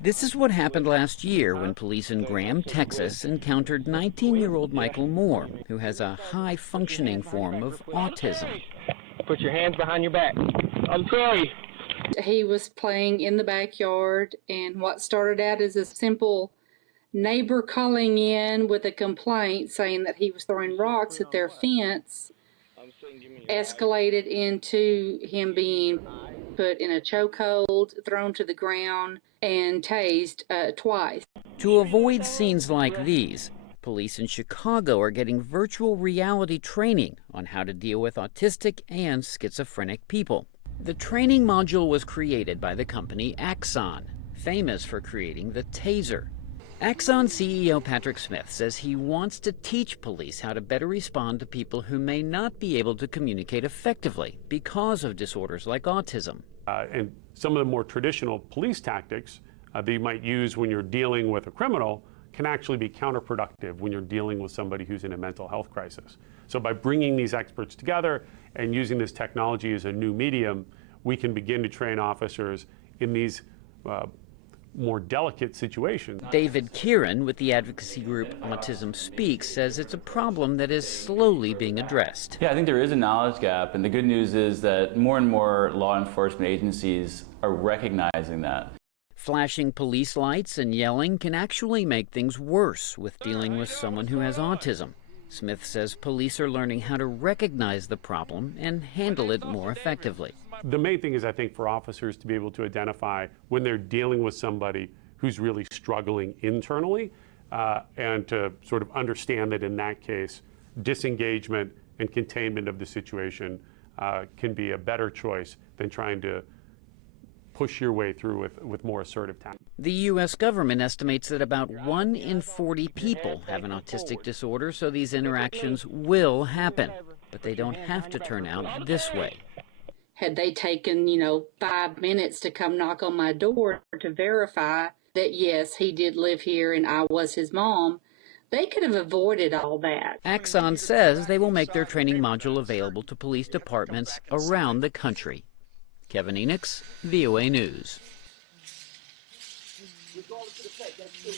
This is what happened last year when police in Graham, Texas, encountered 19-year-old Michael Moore, who has a high-functioning form of autism. Put your hands behind your back. I'm sorry. He was playing in the backyard, and what started out as a simple neighbor calling in with a complaint saying that he was throwing rocks at their fence escalated into him being put in a chokehold, thrown to the ground, and tased twice. To avoid scenes like these, police in Chicago are getting virtual reality training on how to deal with autistic and schizophrenic people. The training module was created by the company Axon, famous for creating the taser. Axon CEO Patrick Smith says he wants to teach police how to better respond to people who may not be able to communicate effectively because of disorders like autism. And some of the more traditional police tactics that you might use when you're dealing with a criminal can actually be counterproductive when you're dealing with somebody who's in a mental health crisis. So by bringing these experts together and using this technology as a new medium, we can begin to train officers in these more delicate situations. David Kieran with the advocacy group Autism Speaks says it's a problem that is slowly being addressed. Yeah, I think there is a knowledge gap, and the good news is that more and more law enforcement agencies are recognizing that. Flashing police lights and yelling can actually make things worse with dealing with someone who has autism. Smith says police are learning how to recognize the problem and handle it more effectively. The main thing is, I think, for officers to be able to identify when they're dealing with somebody who's really struggling internally, and to sort of understand that in that case, disengagement and containment of the situation can be a better choice than trying to push your way through with more assertive tactics. The U.S. government estimates that about 1 in 40 people have an autistic disorder, so these interactions will happen. But they don't have to turn out this way. Had they taken, 5 minutes to come knock on my door to verify that, yes, he did live here and I was his mom, they could have avoided all that. Axon says they will make their training module available to police departments around the country. Kevin Enochs, VOA News.